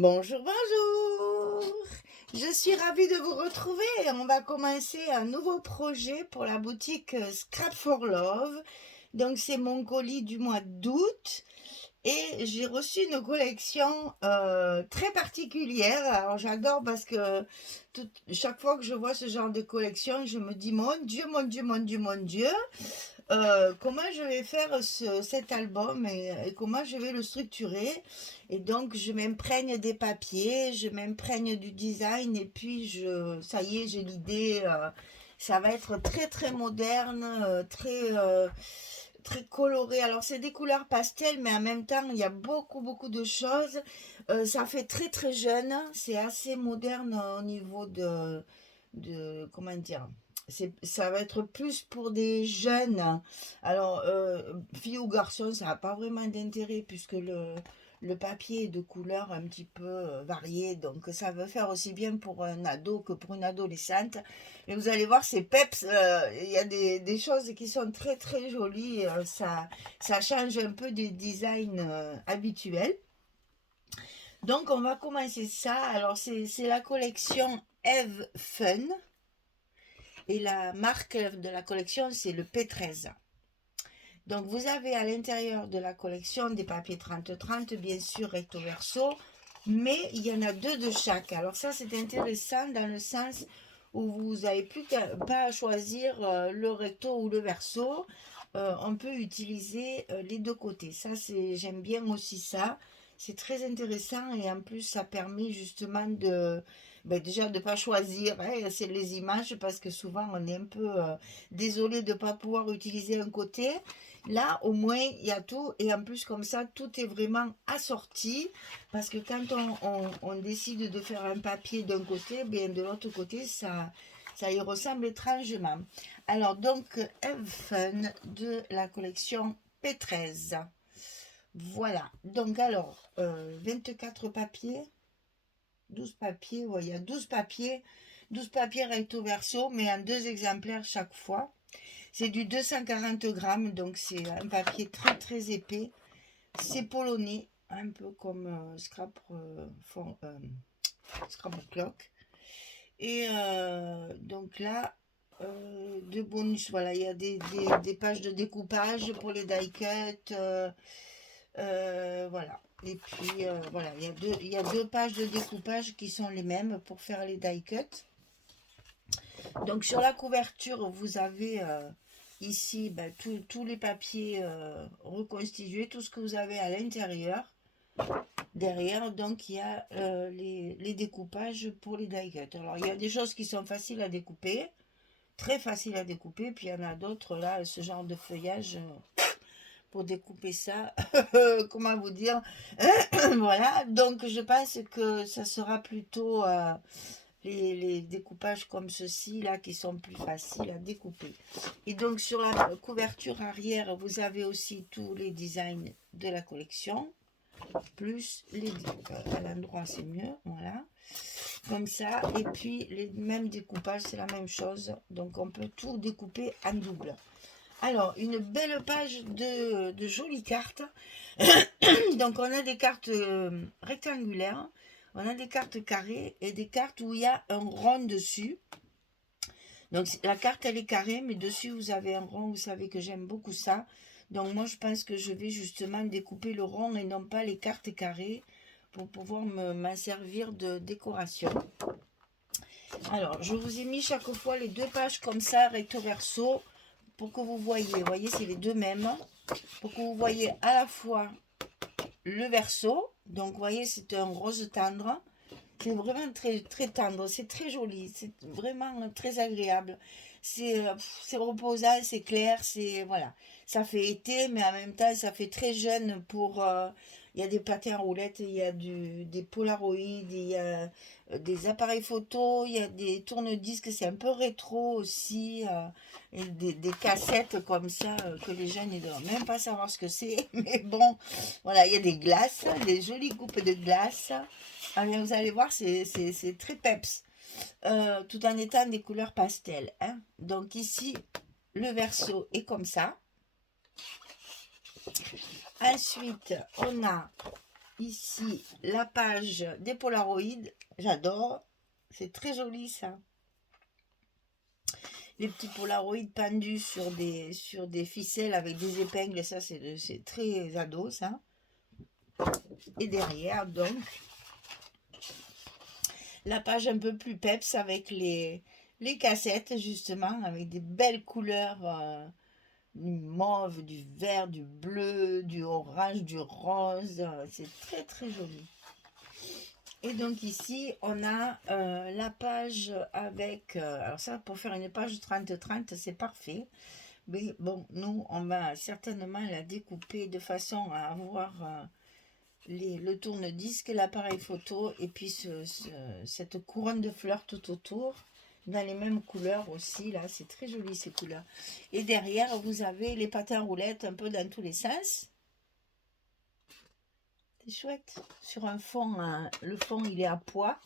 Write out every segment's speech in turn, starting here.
Bonjour, bonjour. Je suis ravie de vous retrouver. On va commencer un nouveau projet pour la boutique Scrap for Love. Donc c'est mon colis du mois d'août et j'ai reçu une collection très particulière. Alors j'adore parce que chaque fois que je vois ce genre de collection, je me dis mon Dieu, mon Dieu, mon Dieu, mon Dieu. Comment je vais faire cet album et comment je vais le structurer. Et donc, je m'imprègne des papiers, je m'imprègne du design et puis ça y est, j'ai l'idée. Ça va être très très moderne, très coloré. Alors, c'est des couleurs pastel, mais en même temps, il y a beaucoup beaucoup de choses. Ça fait très très jeune. C'est assez moderne au niveau comment dire, ça va être plus pour des jeunes. Alors, filles ou garçons, ça n'a pas vraiment d'intérêt puisque le papier est de couleurs un petit peu variées. Donc, ça va faire aussi bien pour un ado que pour une adolescente. Et vous allez voir, c'est peps. Il y a des choses qui sont très, très jolies. Ça change un peu des designs habituels. Donc, on va commencer ça. Alors, c'est la collection Eve Fun. Et la marque de la collection, c'est le P13. Donc, vous avez à l'intérieur de la collection des papiers 30-30, bien sûr, recto verso, mais il y en a deux de chaque. Alors, ça, c'est intéressant dans le sens où vous n'avez plus pas à choisir le recto ou le verso. On peut utiliser les deux côtés. Ça, j'aime bien aussi ça. C'est très intéressant et en plus, ça permet justement déjà de ne pas choisir c'est les images parce que souvent on est un peu désolé de ne pas pouvoir utiliser un côté. Là, au moins, il y a tout. Et en plus, comme ça, tout est vraiment assorti. Parce que quand on décide de faire un papier d'un côté, bien de l'autre côté, ça y ressemble étrangement. Alors, donc, Have Fun de la collection P13. Voilà. Donc, alors, 24 papiers. 12 papiers. Ouais, il y a 12 papiers. 12 papiers recto verso, mais en deux exemplaires chaque fois. C'est du 240 grammes, donc c'est un papier très très épais. C'est polonais, un peu comme Scrap Clock. Et donc là, de bonus, voilà, il y a des pages de découpage pour les die cuts. Voilà. Et puis voilà, il y a deux pages de découpage qui sont les mêmes pour faire les die cuts. Donc sur la couverture, vous avez ici tous les papiers reconstitués, tout ce que vous avez à l'intérieur. Derrière, donc il y a les découpages pour les die cuts. Alors il y a des choses qui sont faciles à découper, très faciles à découper, puis il y en a d'autres là, ce genre de feuillage pour découper ça. Comment vous dire. Voilà, donc je pense que ça sera plutôt les découpages comme ceci là qui sont plus faciles à découper. Et donc sur la couverture arrière, vous avez aussi tous les designs de la collection, plus à l'endroit c'est mieux, voilà, comme ça. Et puis les mêmes découpages, c'est la même chose, donc on peut tout découper en double. Alors, une belle page de jolies cartes. Donc, on a des cartes rectangulaires, on a des cartes carrées et des cartes où il y a un rond dessus. Donc, la carte, elle est carrée, mais dessus, vous avez un rond. Vous savez que j'aime beaucoup ça. Donc, moi, je pense que je vais justement découper le rond et non pas les cartes carrées pour pouvoir m'en servir de décoration. Alors, je vous ai mis chaque fois les deux pages comme ça, recto verso, pour que vous voyez, c'est les deux mêmes, pour que vous voyez à la fois le verso, donc vous voyez c'est un rose tendre, c'est vraiment très, très tendre, c'est très joli, c'est vraiment très agréable, c'est reposant, c'est clair, c'est voilà, ça fait été, mais en même temps ça fait très jeune pour... il y a des pâtés en roulette, il y a des polaroïdes, il y a des appareils photo, il y a des tourne-disques, c'est un peu rétro aussi, et des cassettes comme ça que les jeunes ne doivent même pas savoir ce que c'est, mais bon, voilà, il y a des glaces, des jolies coupes de glace. Alors, vous allez voir, c'est très peps, tout en étant des couleurs pastel, hein. Donc ici, le verso est comme ça. Ensuite, on a ici la page des Polaroid. J'adore. C'est très joli ça. Les petits Polaroid pendus sur des ficelles avec des épingles. Ça, c'est très ado ça. Et derrière, donc, la page un peu plus peps avec les cassettes, justement, avec des belles couleurs. Du mauve, du vert, du bleu, du orange, du rose. C'est très très joli. Et donc ici, on a la page avec... alors ça, pour faire une page 30-30, c'est parfait. Mais bon, nous, on va certainement la découper de façon à avoir le tourne-disque, l'appareil photo et puis cette couronne de fleurs tout autour. Dans les mêmes couleurs aussi, là, c'est très joli ces couleurs. Et derrière, vous avez les patins roulettes un peu dans tous les sens. C'est chouette. Sur un fond, le fond, il est à pois.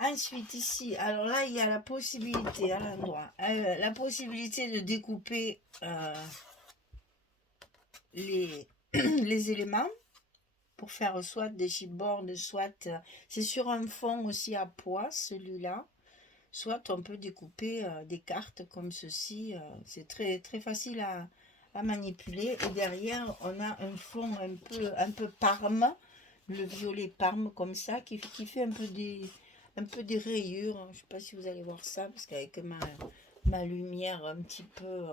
Ensuite, ici, alors là, il y a la possibilité, à l'endroit, la possibilité de découper les éléments pour faire soit des chipboards, soit... c'est sur un fond aussi à pois, celui-là. Soit on peut découper des cartes comme ceci. C'est très, très facile à manipuler. Et derrière, on a un fond un peu parme, le violet parme comme ça, qui fait un peu des rayures. Je ne sais pas si vous allez voir ça, parce qu'avec ma lumière un petit peu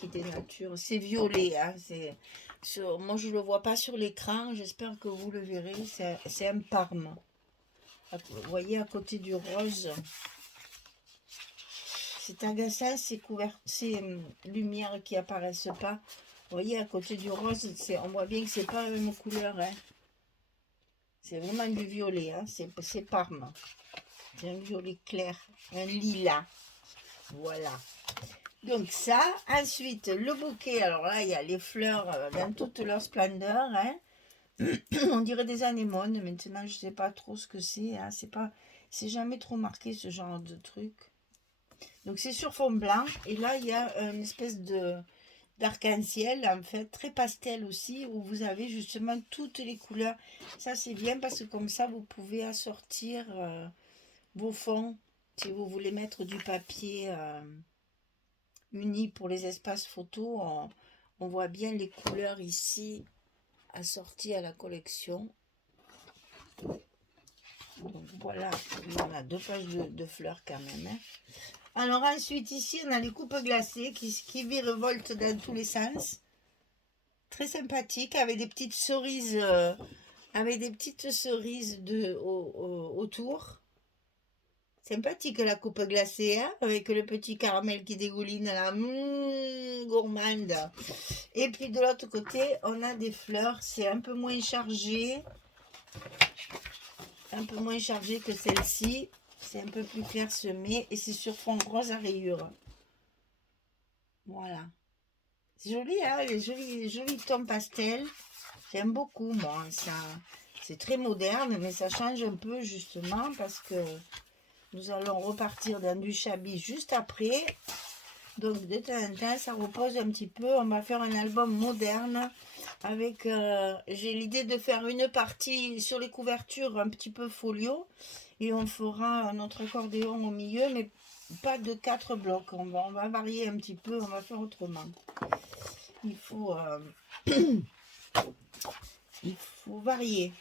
qui dénature, c'est violet. Hein, moi, je ne le vois pas sur l'écran. J'espère que vous le verrez. C'est un parme. Vous voyez à côté du rose. C'est agaçant, ces lumières qui apparaissent pas. Vous voyez à côté du rose, on voit bien que c'est pas la même couleur. Hein. C'est vraiment du violet. Hein. C'est parme. C'est un violet clair, un lilas. Voilà. Donc ça, ensuite le bouquet. Alors là, il y a les fleurs dans toute leur splendeur. Hein. On dirait des anémones. Maintenant, je sais pas trop ce que c'est. Hein. C'est jamais trop marqué ce genre de truc. Donc c'est sur fond blanc. Et là, il y a une espèce d'arc-en-ciel, en fait, très pastel aussi, où vous avez justement toutes les couleurs. Ça, c'est bien parce que comme ça, vous pouvez assortir vos fonds. Si vous voulez mettre du papier uni pour les espaces photos, on voit bien les couleurs ici assorties à la collection. Donc voilà, on a 2 pages de fleurs quand même. Hein. Alors ensuite ici on a les coupes glacées qui virevoltent dans tous les sens. Très sympathique avec des petites cerises autour. Sympathique la coupe glacée hein, avec le petit caramel qui dégouline là, gourmande. Et puis de l'autre côté on a des fleurs, c'est un peu moins chargé. Un peu moins chargé que celle-ci. C'est un peu plus clairsemé et c'est sur fond rose à rayures. Voilà. C'est joli, hein, les jolis tons pastel. J'aime beaucoup, moi. Ça, c'est très moderne, mais ça change un peu, justement, parce que nous allons repartir dans du Chabi juste après. Donc, de temps en temps, ça repose un petit peu. On va faire un album moderne avec... j'ai l'idée de faire une partie sur les couvertures un petit peu folio. Et on fera notre accordéon au milieu, mais pas de 4 blocs. On va varier un petit peu, on va faire autrement. Il faut varier.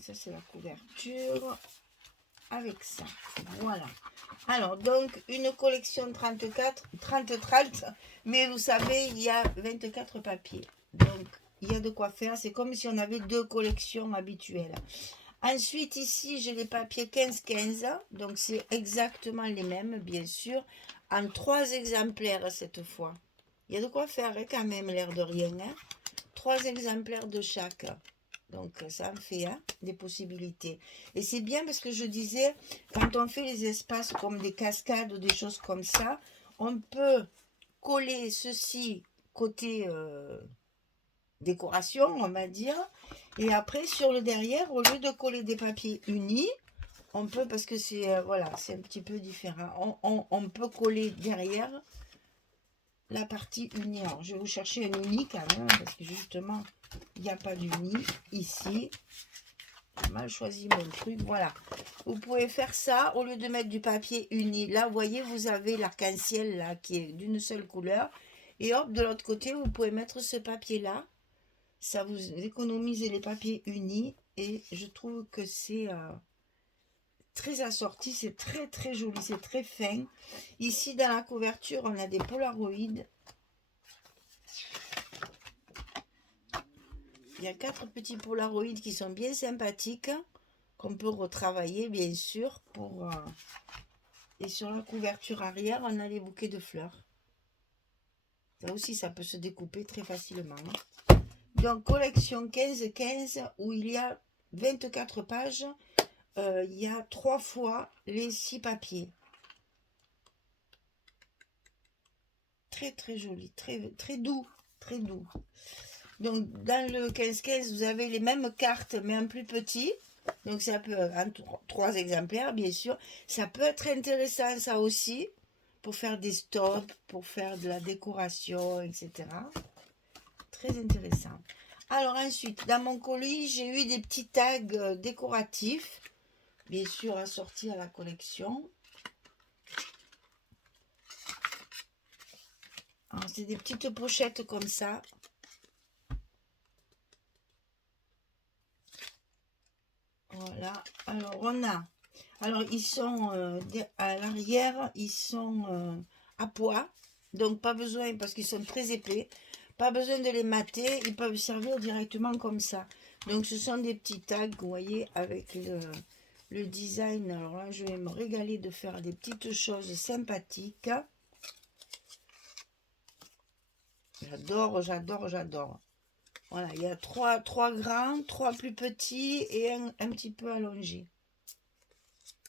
Ça, c'est la couverture avec ça. Voilà. Alors, donc, une collection 30-30, mais vous savez, il y a 24 papiers. Donc, il y a de quoi faire. C'est comme si on avait 2 collections habituelles. Ensuite, ici, j'ai les papiers 15-15. Donc, c'est exactement les mêmes, bien sûr. En 3 exemplaires cette fois. Il y a de quoi faire hein, quand même, l'air de rien. Hein. 3 exemplaires de chaque. Donc, ça en fait hein, des possibilités. Et c'est bien parce que je disais, quand on fait les espaces comme des cascades ou des choses comme ça, on peut coller ceci côté décoration, on va dire. Et après, sur le derrière, au lieu de coller des papiers unis, on peut, parce que c'est voilà, c'est un petit peu différent, on peut coller derrière la partie unie. Alors, je vais vous chercher un uni quand même, parce que justement, il n'y a pas d'uni ici. J'ai mal choisi mon truc, voilà. Vous pouvez faire ça au lieu de mettre du papier uni. Là, vous voyez, vous avez l'arc-en-ciel là qui est d'une seule couleur. Et hop, de l'autre côté, vous pouvez mettre ce papier-là. Ça vous économise les papiers unis. Et je trouve que c'est très assorti. C'est très, très joli. C'est très fin. Ici, dans la couverture, on a des polaroïdes. Il y a 4 petits polaroïdes qui sont bien sympathiques, qu'on peut retravailler, bien sûr. Et sur la couverture arrière, on a les bouquets de fleurs. Ça aussi, ça peut se découper très facilement. Donc, collection 15-15, où il y a 24 pages. Il y a 3 fois les 6 papiers. Très, très joli. Très, très doux. Très doux. Donc, dans le 15-15, vous avez les mêmes cartes, mais en plus petit. Donc, ça peut, en 3 exemplaires, bien sûr. Ça peut être intéressant, ça aussi, pour faire des stops, pour faire de la décoration, etc. Très intéressant. Alors, ensuite, dans mon colis, j'ai eu des petits tags décoratifs, bien sûr, assortis à la collection. Alors, c'est des petites pochettes comme ça. Voilà, alors on a, alors ils sont à l'arrière, ils sont à poids, donc pas besoin, parce qu'ils sont très épais, pas besoin de les mater, ils peuvent servir directement comme ça. Donc ce sont des petits tags, vous voyez, avec le design. Alors là, je vais me régaler de faire des petites choses sympathiques. J'adore, j'adore, j'adore. Voilà, il y a trois grands, 3 plus petits et un petit peu allongé.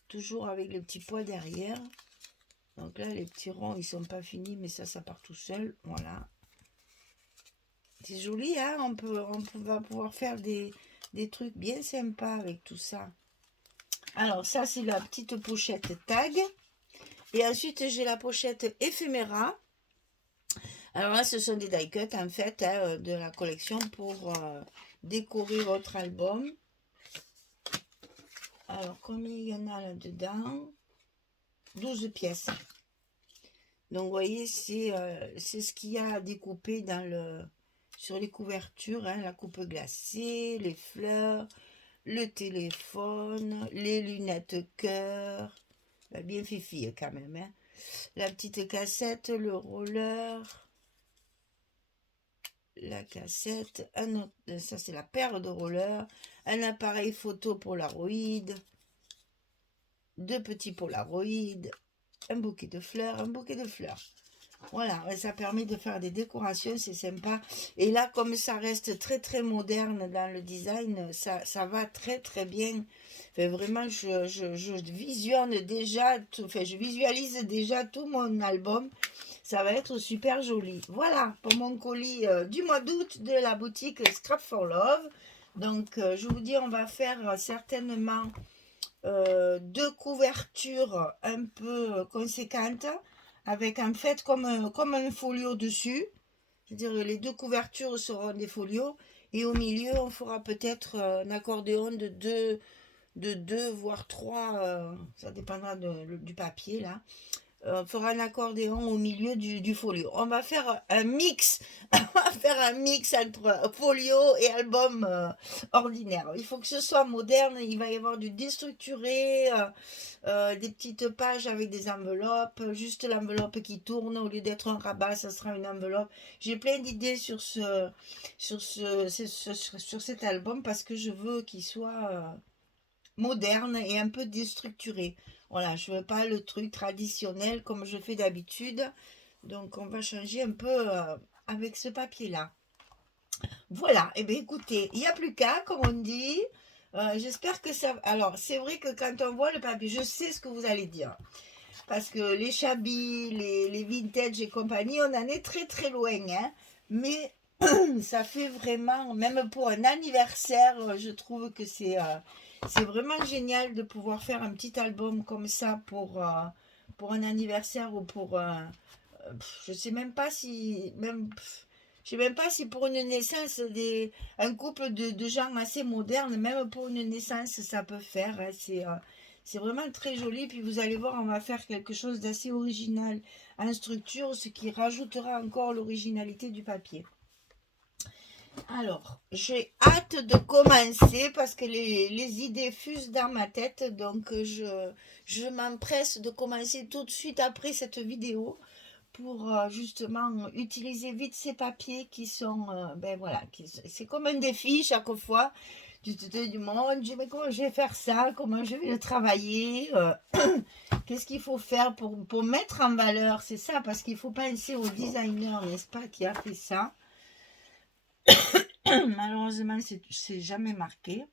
Toujours avec le petit poids derrière. Donc là, les petits ronds, ils sont pas finis, mais ça part tout seul. Voilà. C'est joli, hein, va pouvoir faire des trucs bien sympas avec tout ça. Alors, ça, c'est la petite pochette tag. Et ensuite, j'ai la pochette éphéméra. Alors là, ce sont des die cuts, en fait, hein, de la collection pour décorer votre album. Alors, combien il y en a là-dedans? 12 pièces. Donc, vous voyez, c'est ce qu'il y a à découper sur les couvertures, hein, la coupe glacée, les fleurs, le téléphone, les lunettes cœur. Bien fifi quand même. Hein. La petite cassette, le roller, la cassette, ça c'est la paire de rollers, un appareil photo Polaroid, 2 petits Polaroid, un bouquet de fleurs, Voilà, ça permet de faire des décorations, c'est sympa. Et là, comme ça reste très très moderne dans le design, ça va très très bien. Enfin, vraiment, je visionne déjà, je visualise déjà tout mon album. Ça va être super joli. Voilà pour mon colis du mois d'août de la boutique Scrap for Love. Donc, je vous dis, on va faire certainement 2 couvertures un peu conséquentes avec en fait comme un folio dessus. C'est-à-dire les 2 couvertures seront des folios et au milieu on fera peut-être un accordéon de 2 voire 3, ça dépendra du papier là. On fera un accordéon au milieu du folio. On va faire un mix, on va faire un mix entre folio et album ordinaire. Il faut que ce soit moderne, il va y avoir du déstructuré, des petites pages avec des enveloppes, juste l'enveloppe qui tourne, au lieu d'être un rabat, ça sera une enveloppe. J'ai plein d'idées sur cet album parce que je veux qu'il soit moderne et un peu déstructuré. Voilà, je veux pas le truc traditionnel comme je fais d'habitude. Donc, on va changer un peu avec ce papier-là. Voilà, et bien écoutez, il n'y a plus qu'à, comme on dit. J'espère que ça... Alors, c'est vrai que quand on voit le papier, je sais ce que vous allez dire. Parce que les shabby, les vintage et compagnie, on en est très très loin. Hein. Mais ça fait vraiment, même pour un anniversaire, je trouve que c'est vraiment génial de pouvoir faire un petit album comme ça pour un anniversaire ou pour je sais même pas si, je sais même pas si pour une naissance, un couple de gens assez modernes, même pour une naissance, ça peut faire. Hein. C'est vraiment très joli. Puis vous allez voir, on va faire quelque chose d'assez original en structure, ce qui rajoutera encore l'originalité du papier. Alors, j'ai hâte de commencer parce que les idées fusent dans ma tête. Donc, je m'empresse de commencer tout de suite après cette vidéo pour justement utiliser vite ces papiers qui sont, ben voilà, c'est comme un défi chaque fois. Tu te dis, mon Dieu, mais comment je vais faire ça? Comment je vais le travailler? Qu'est-ce qu'il faut faire pour mettre en valeur? C'est ça, parce qu'il faut penser au designer, n'est-ce pas, qui a fait ça. Malheureusement, c'est jamais marqué.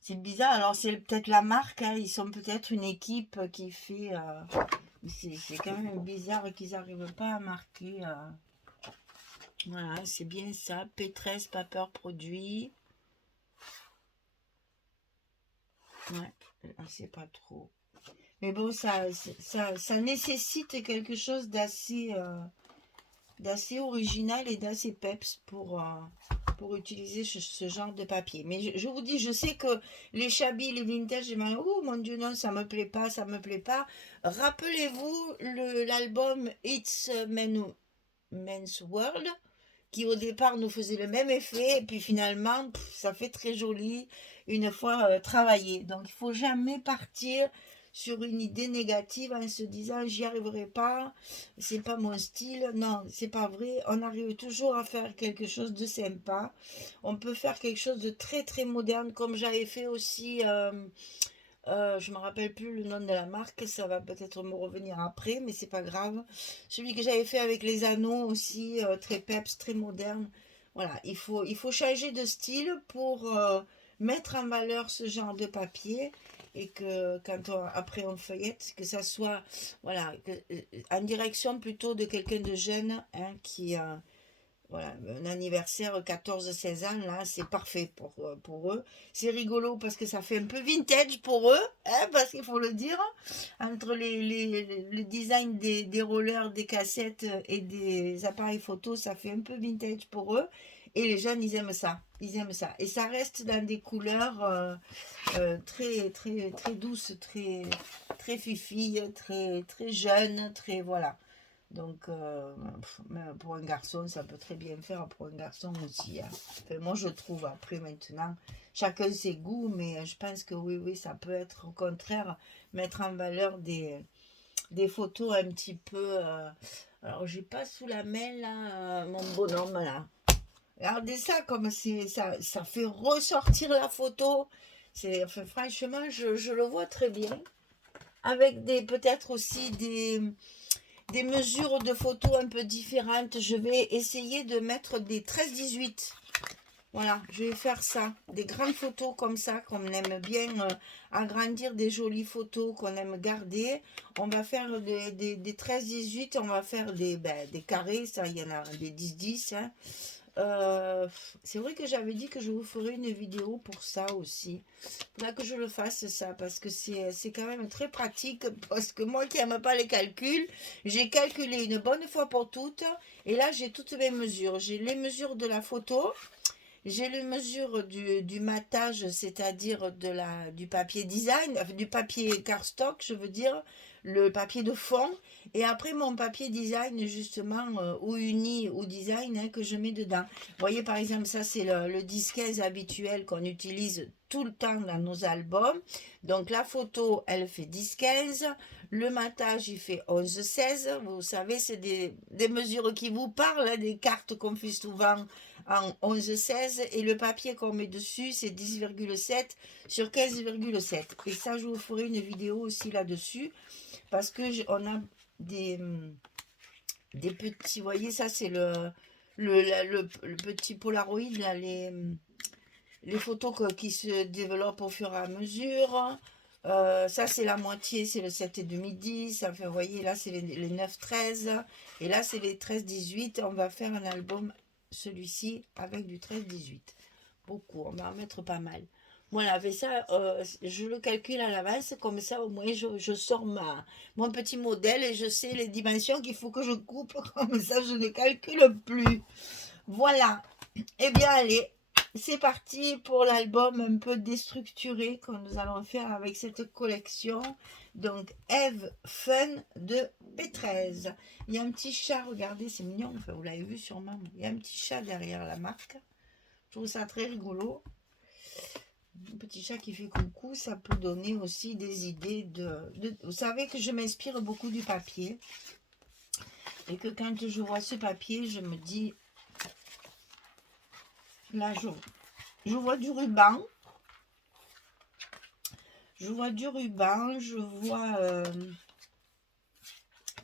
C'est bizarre, alors c'est peut-être la marque, hein, ils sont peut-être une équipe qui fait... c'est quand même bizarre qu'ils n'arrivent pas à marquer. Voilà, c'est bien ça. P13 Paper Produit. Ouais, c'est pas trop. Mais bon, ça nécessite quelque chose d'assez original et d'assez peps pour utiliser ce genre de papier. Mais je vous dis, je sais que les shabby, les vintage, oh mon Dieu, non, ça me plaît pas, ça me plaît pas. Rappelez-vous l'album It's Men's World, qui au départ nous faisait le même effet, et puis finalement, ça fait très joli une fois travaillé. Donc il faut jamais partir sur une idée négative en se disant j'y arriverai pas, c'est pas mon style. Non, c'est pas vrai. On arrive toujours à faire quelque chose de sympa. On peut faire quelque chose de très très moderne, comme j'avais fait aussi. Je me rappelle plus le nom de la marque, ça va peut-être me revenir après, mais c'est pas grave. Celui que j'avais fait avec les anneaux aussi, très peps, très moderne. Voilà, il faut changer de style pour mettre en valeur ce genre de papier et que après on feuillette, que ça soit voilà, en direction plutôt de quelqu'un de jeune hein, qui, voilà, un anniversaire 14-16 ans, là, c'est parfait pour eux. C'est rigolo parce que ça fait un peu vintage pour eux, hein, parce qu'il faut le dire. Entre le design des rollers, des cassettes et des appareils photo, ça fait un peu vintage pour eux. Et les jeunes, ils aiment ça. Ils aiment ça. Et ça reste dans des couleurs très, très, très douces, très, très fifilles, très, très jeunes, très, voilà. Donc, pour un garçon, ça peut très bien faire pour un garçon aussi. Hein. Enfin, moi, je trouve, après, maintenant, chacun ses goûts, mais je pense que oui, oui, ça peut être au contraire mettre en valeur des photos un petit peu. Alors, j'ai pas sous la main, là, mon bonhomme, là. Regardez ça, comme ça fait ressortir la photo. Enfin, franchement, je le vois très bien. Avec peut-être aussi des mesures de photos un peu différentes. Je vais essayer de mettre des 13-18. Voilà, je vais faire ça. Des grandes photos comme ça, qu'on aime bien agrandir, des jolies photos qu'on aime garder. On va faire des 13-18, on va faire des carrés, ça, il y en a des 10-10. Hein. C'est vrai que j'avais dit que je vous ferai une vidéo pour ça aussi. Là que je le fasse ça parce que c'est quand même très pratique parce que moi qui n'aime pas les calculs, j'ai calculé une bonne fois pour toutes et là j'ai toutes mes mesures. J'ai les mesures de la photo, j'ai les mesures du matage, c'est-à-dire du papier design, du papier cardstock, je veux dire, le papier de fond. Et après, mon papier design, justement, ou uni ou design, hein, que je mets dedans. Vous voyez, par exemple, ça, c'est le 10-15 habituel qu'on utilise tout le temps dans nos albums. Donc, la photo, elle fait 10-15. Le matage, il fait 11-16. Vous savez, c'est des mesures qui vous parlent, hein, des cartes qu'on fait souvent en 11-16 et le papier qu'on met dessus c'est 10,7 sur 15,7 et ça je vous ferai une vidéo aussi là-dessus parce que on a des petits, vous voyez ça c'est le petit Polaroid là, les photos qui se développent au fur et à mesure. Ça c'est la moitié, c'est le 7,5-10, ça fait, vous voyez là c'est les 9-13 et là c'est les 13-18. On va faire un album celui-ci avec du 13-18. Beaucoup, on va en mettre pas mal. Voilà, avec ça, je le calcule à l'avance, comme ça au moins je sors mon petit modèle et je sais les dimensions qu'il faut que je coupe, comme ça je ne calcule plus. Voilà, eh bien allez, c'est parti pour l'album un peu déstructuré que nous allons faire avec cette collection. Donc Eve Fun de P13. Il y a un petit chat, regardez, c'est mignon, enfin, vous l'avez vu sûrement. Il y a un petit chat derrière la marque. Je trouve ça très rigolo. Un petit chat qui fait coucou, ça peut donner aussi des idées Vous savez que je m'inspire beaucoup du papier. Et que quand je vois ce papier, je me dis... Là, je vois du ruban. Je vois du ruban. Je vois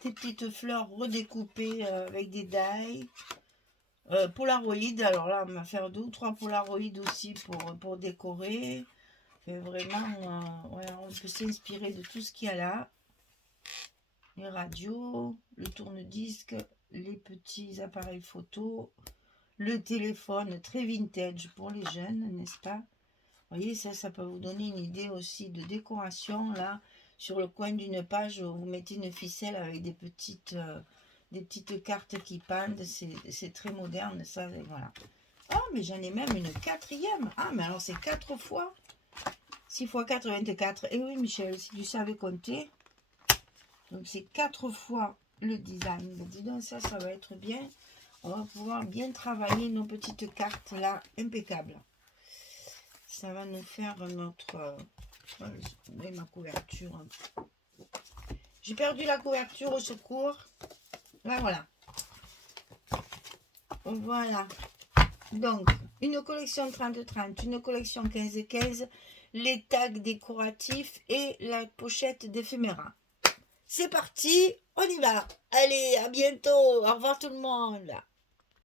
des petites fleurs redécoupées avec des die. Polaroid. Alors là, on va faire 2 ou 3 Polaroid aussi pour décorer. Et vraiment, ouais, on peut s'inspirer de tout ce qu'il y a là. Les radios, le tourne-disque, les petits appareils photo, le téléphone très vintage pour les jeunes, n'est-ce pas? Vous voyez, ça peut vous donner une idée aussi de décoration. Là, sur le coin d'une page, vous mettez une ficelle avec des petites cartes qui pendent. C'est très moderne, ça, voilà. Ah, mais j'en ai même une 4e. Ah, mais alors c'est 4 fois. 6 fois 4, 24. Eh oui, Michel, si tu savais compter. Donc, c'est 4 fois le design. Dis donc, ça va être bien. On va pouvoir bien travailler nos petites cartes là, impeccables. Ça va nous faire notre... ma couverture. J'ai perdu la couverture, au secours. Là, voilà. Voilà. Donc, une collection 30-30, une collection 15-15, les tags décoratifs et la pochette d'éphéméra. C'est parti, on y va. Allez, à bientôt. Au revoir tout le monde.